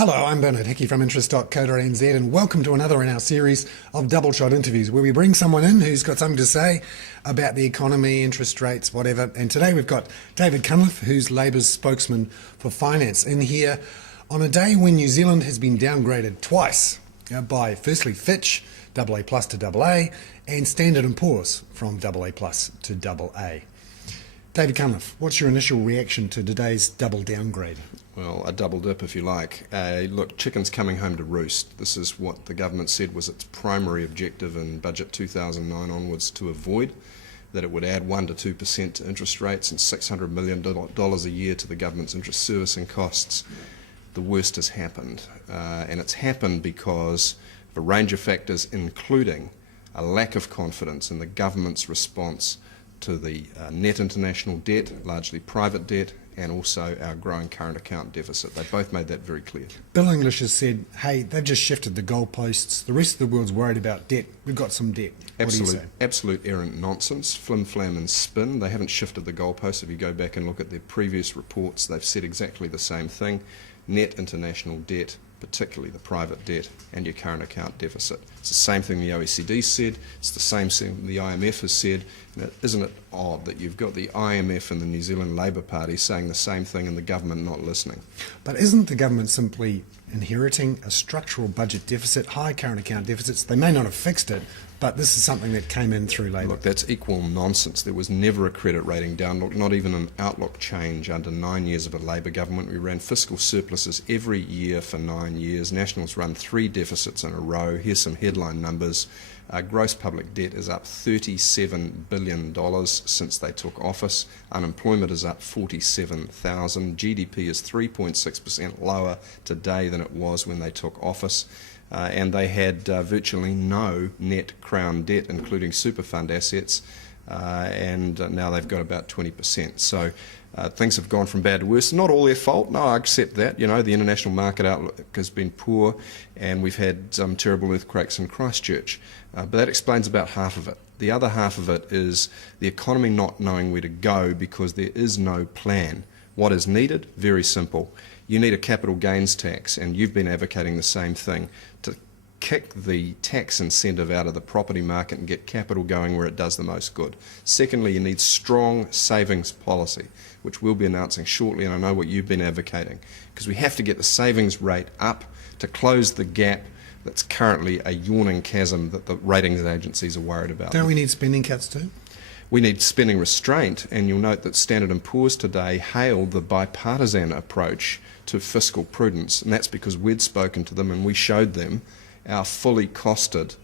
Hello, I'm Bernard Hickey from interest.co.nz and welcome to another in our series of double shot interviews where we bring someone in who's got something to say about the economy, interest rates, whatever. And today we've got David Cunliffe, who's Labour's spokesman for finance, in here on a day when New Zealand has been downgraded twice by firstly Fitch, AA+ to AA, and Standard & Poor's from AA+ to AA. David Cunliffe, what's your initial reaction to today's double downgrade? Well, a double dip if you like. Look, chicken's coming home to roost. This is what the government said was its primary objective in Budget 2009 onwards to avoid, that it would add 1 to 2% to interest rates and $600 million a year to the government's interest servicing costs. The worst has happened, and it's happened because of a range of factors, including a lack of confidence in the government's response to the net international debt, largely private debt, and also our growing current account deficit. They both made that very clear. Bill English has said, hey, they've just shifted the goalposts. The rest of the world's worried about debt. We've got some debt. What do you say? Absolute errant nonsense, flim-flam and spin. They haven't shifted the goalposts. If you go back and look at their previous reports, they've said exactly the same thing. Net international debt, particularly the private debt, and your current account deficit. It's the same thing the OECD said, it's the same thing the IMF has said. Isn't it odd that you've got the IMF and the New Zealand Labour Party saying the same thing and the government not listening? But isn't the government simply inheriting a structural budget deficit, high current account deficits? They may not have fixed it, but this is something that came in through Labour. Look, that's equal nonsense. There was never a credit rating downlook, not even an outlook change under 9 years of a Labour government. We ran fiscal surpluses every year for 9 years. Nationals run 3 deficits in a row. Here's some headline numbers. Gross public debt is up $37 billion since they took office. Unemployment is up 47,000. GDP is 3.6% lower today than it was when they took office. And they had virtually no net Crown debt, including super fund assets, and now they've got about 20%. So things have gone from bad to worse. Not all their fault, no, I accept that. You know, the international market outlook has been poor, and we've had terrible earthquakes in Christchurch. But that explains about half of it. The other half of it is the economy not knowing where to go because there is no plan. What is needed? Very simple. You need a capital gains tax, and you've been advocating the same thing, to kick the tax incentive out of the property market and get capital going where it does the most good. Secondly, you need strong savings policy, which we'll be announcing shortly, and I know what you've been advocating, because we have to get the savings rate up to close the gap that's currently a yawning chasm that the ratings agencies are worried about. Don't we need spending cuts too? We need spending restraint, and you'll note that Standard & Poor's today hailed the bipartisan approach to fiscal prudence, and that's because we'd spoken to them and we showed them our fully costed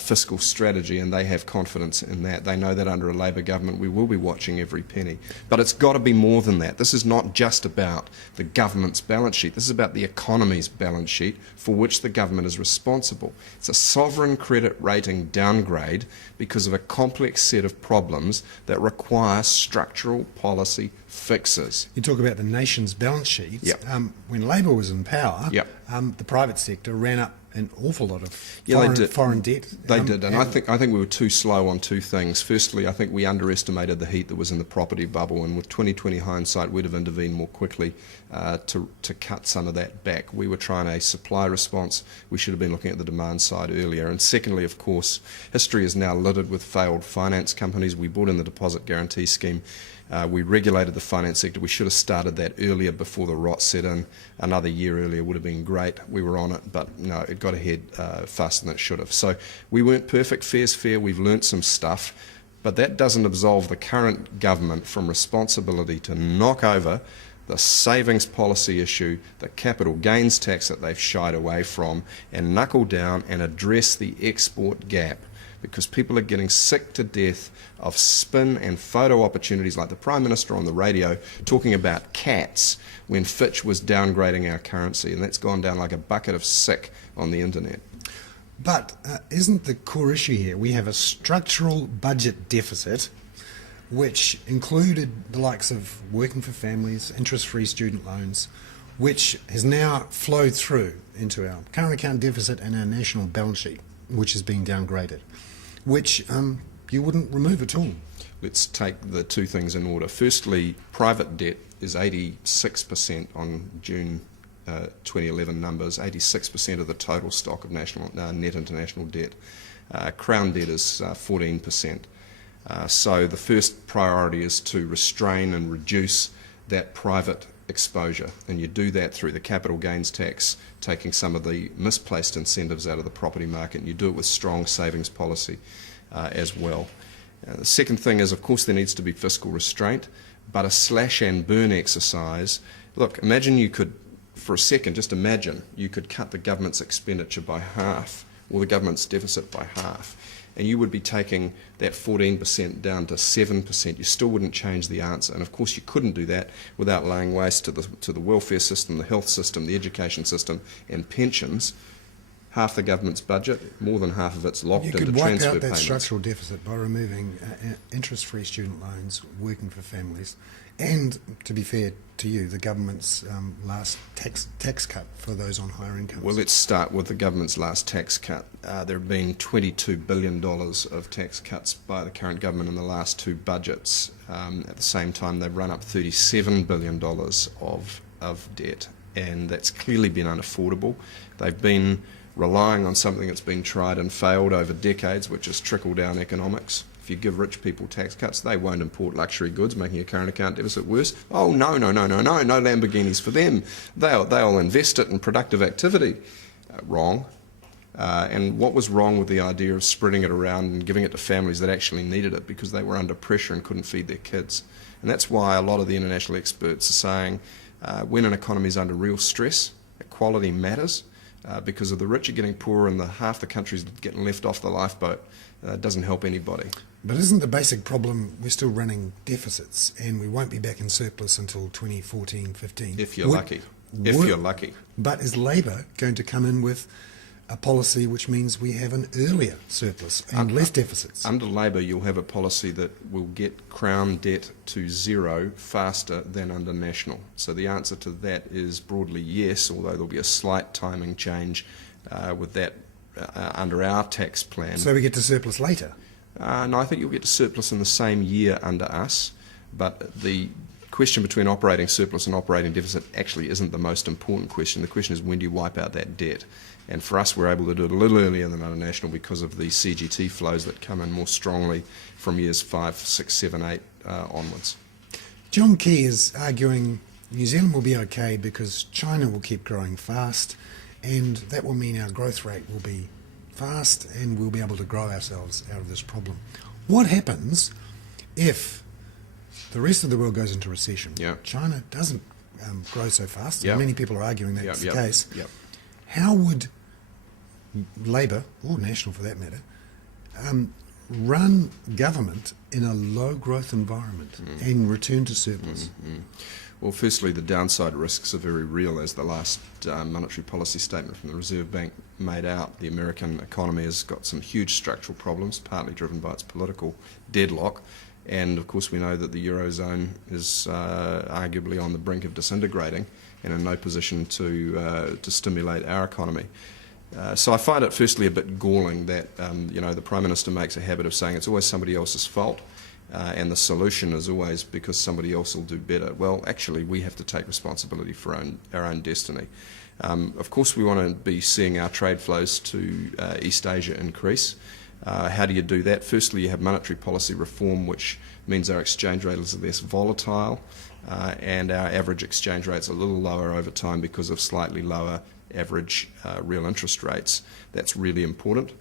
fiscal strategy, and they have confidence in that. They know that under a Labour government we will be watching every penny. But it's got to be more than that. This is not just about the government's balance sheet. This is about the economy's balance sheet for which the government is responsible. It's a sovereign credit rating downgrade because of a complex set of problems that require structural policy fixes. You talk about the nation's balance sheets. Yep. When Labour was in power, Yep. The private sector ran up an awful lot of foreign debt. They did, and I think we were too slow on two things. Firstly, I think we underestimated the heat that was in the property bubble, and with 2020 hindsight, we'd have intervened more quickly to cut some of that back. We were trying a supply response. We should have been looking at the demand side earlier. And secondly, of course, history is now littered with failed finance companies. We brought in the deposit guarantee scheme. We regulated the finance sector. We should have started that earlier before the rot set in. Another year earlier would have been great. We were on it, but no, it got ahead faster than it should have. So we weren't perfect. Fair's fair. We've learnt some stuff, but that doesn't absolve the current government from responsibility to knock over the savings policy issue, the capital gains tax that they've shied away from, and knuckle down and address the export gap. Because people are getting sick to death of spin and photo opportunities like the Prime Minister on the radio talking about cats when Fitch was downgrading our currency, and that's gone down like a bucket of sick on the internet. But isn't the core issue here, we have a structural budget deficit which included the likes of working for families, interest-free student loans, which has now flowed through into our current account deficit and our national balance sheet, which is being downgraded, which you wouldn't remove at all. Let's take the two things in order. Firstly, private debt is 86% on June 2011 numbers, 86% of the total stock of national net international debt. Crown debt is 14%. So the first priority is to restrain and reduce that private exposure, and you do that through the capital gains tax, taking some of the misplaced incentives out of the property market, and you do it with strong savings policy as well. The second thing is, of course, there needs to be fiscal restraint, but a slash and burn exercise. Look, imagine you could, for a second, just imagine you could cut the government's expenditure by half, or the government's deficit by half, and you would be taking that 14% down to 7%. You still wouldn't change the answer. And of course you couldn't do that without laying waste to the welfare system, the health system, the education system, and pensions. Half the government's budget, more than half of it's locked into transfer payments. You could wipe out that structural deficit by removing interest-free student loans, working for families, and, to be fair to you, the government's last tax cut for those on higher incomes. Well, let's start with the government's last tax cut. There have been $22 billion of tax cuts by the current government in the last two budgets. At the same time, they've run up $37 billion of debt, and that's clearly been unaffordable. They've been relying on something that's been tried and failed over decades, which is trickle-down economics. If you give rich people tax cuts, they won't import luxury goods, making a current account deficit worse. Oh, no Lamborghinis for them. They'll invest it in productive activity. Wrong. And what was wrong with the idea of spreading it around and giving it to families that actually needed it because they were under pressure and couldn't feed their kids? And that's why a lot of the international experts are saying when an economy is under real stress, equality matters. Because of the rich are getting poorer and half the country's getting left off the lifeboat. Doesn't help anybody. But isn't the basic problem we're still running deficits and we won't be back in surplus until 2014-15? If you're lucky. If you're lucky. But is Labor going to come in with a policy which means we have an earlier surplus and less deficits? Under Labor, you'll have a policy that will get Crown debt to zero faster than under National. So the answer to that is broadly yes, although there'll be a slight timing change with that under our tax plan. So we get to surplus later? No, I think you'll get to surplus in the same year under us, but the question between operating surplus and operating deficit actually isn't the most important question. The question is, when do you wipe out that debt? And for us, we're able to do it a little earlier than under National because of the CGT flows that come in more strongly from years 5, 6, 7, 8 onwards. John Key is arguing New Zealand will be okay because China will keep growing fast, and that will mean our growth rate will be fast and we'll be able to grow ourselves out of this problem. What happens if the rest of the world goes into recession? Yep. China doesn't grow so fast. Yep. Many people are arguing that's the case. Yep. How would Labor, or National for that matter, run government in a low growth environment and return to surplus? Well, firstly, the downside risks are very real, as the last monetary policy statement from the Reserve Bank made out. The American economy has got some huge structural problems, partly driven by its political deadlock. And of course we know that the Eurozone is arguably on the brink of disintegrating and in no position to stimulate our economy. So I find it firstly a bit galling that the Prime Minister makes a habit of saying it's always somebody else's fault and the solution is always because somebody else will do better. Well, actually we have to take responsibility for our own destiny. Of course we want to be seeing our trade flows to East Asia increase. How do you do that? Firstly, you have monetary policy reform, which means our exchange rate is less volatile and our average exchange rate's a little lower over time because of slightly lower average real interest rates. That's really important.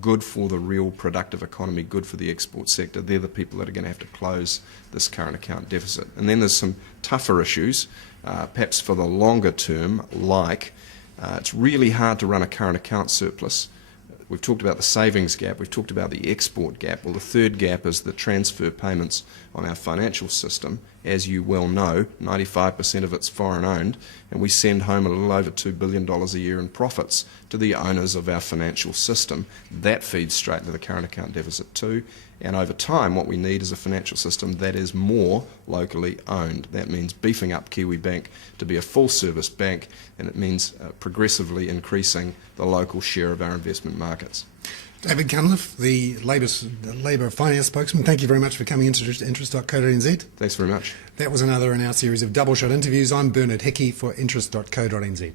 Good for the real productive economy, good for the export sector. They're the people that are going to have to close this current account deficit. And then there's some tougher issues, perhaps for the longer term, like it's really hard to run a current account surplus. We've talked about the savings gap, we've talked about the export gap. Well, the third gap is the transfer payments on our financial system. As you well know, 95% of it's foreign owned, and we send home a little over $2 billion a year in profits to the owners of our financial system. That feeds straight into the current account deficit too. And over time, what we need is a financial system that is more locally owned. That means beefing up Kiwi Bank to be a full-service bank, and it means progressively increasing the local share of our investment markets. David Cunliffe, the Labour finance spokesman, thank you very much for coming into interest.co.nz. Thanks very much. That was another in our series of double shot interviews. I'm Bernard Hickey for interest.co.nz.